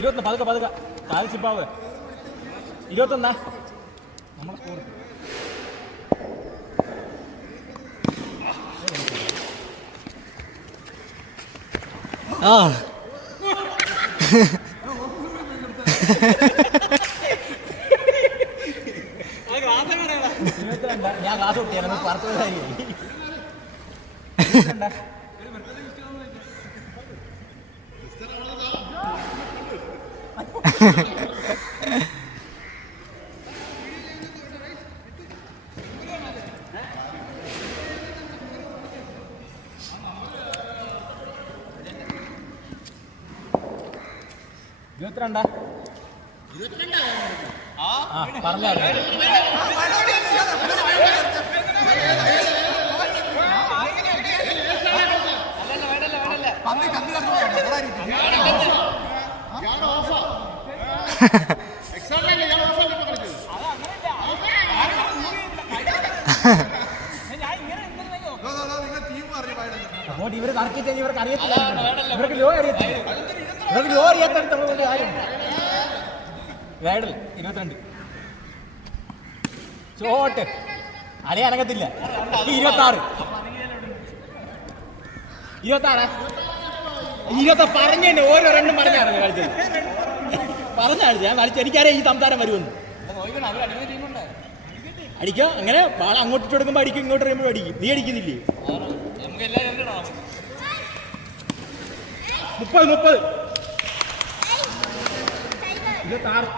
21 പതുക്കെ പതുക്കെ കാല് സിപ്പാവ് 21 നമ്മളെ സ്കോർ ആ ഞാൻ ക്ലാസ് കുട്ടിയാണ് പുറത്തുപോയി ഇരുപത്തിരണ്ടാ പറഞ്ഞായിരുന്നു അങ്ങോട്ട് ഇവര് കറക്കി കഴിഞ്ഞ് ഇവർക്ക് അറിയത്തില്ല ഇവർക്ക് ലോ അറിയത്തില്ല ഇവർക്ക് ലോ അറിയാത്തടുത്തുള്ള കാര്യം വേടൽ 22 ചോട്ട് അലയെ അനങ്ങത്തില്ല 26 പറഞ്ഞ തന്നെ ഓരോ റണ്ണും പറഞ്ഞാണ് കളിച്ചത് ഞാൻ കളിച്ചു എനിക്കറിയാം ഈ സംസാരം വരുമെന്ന് അടിക്കുക അങ്ങനെ പാള അങ്ങോട്ട് എടുക്കുമ്പോൾ അടിക്കും ഇങ്ങോട്ട് പറയുമ്പോൾ അടിക്കും നീ അടിക്കുന്നില്ലേ 30 26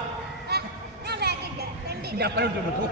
അപ്പനെ വിളിച്ചോണ്ട് പോ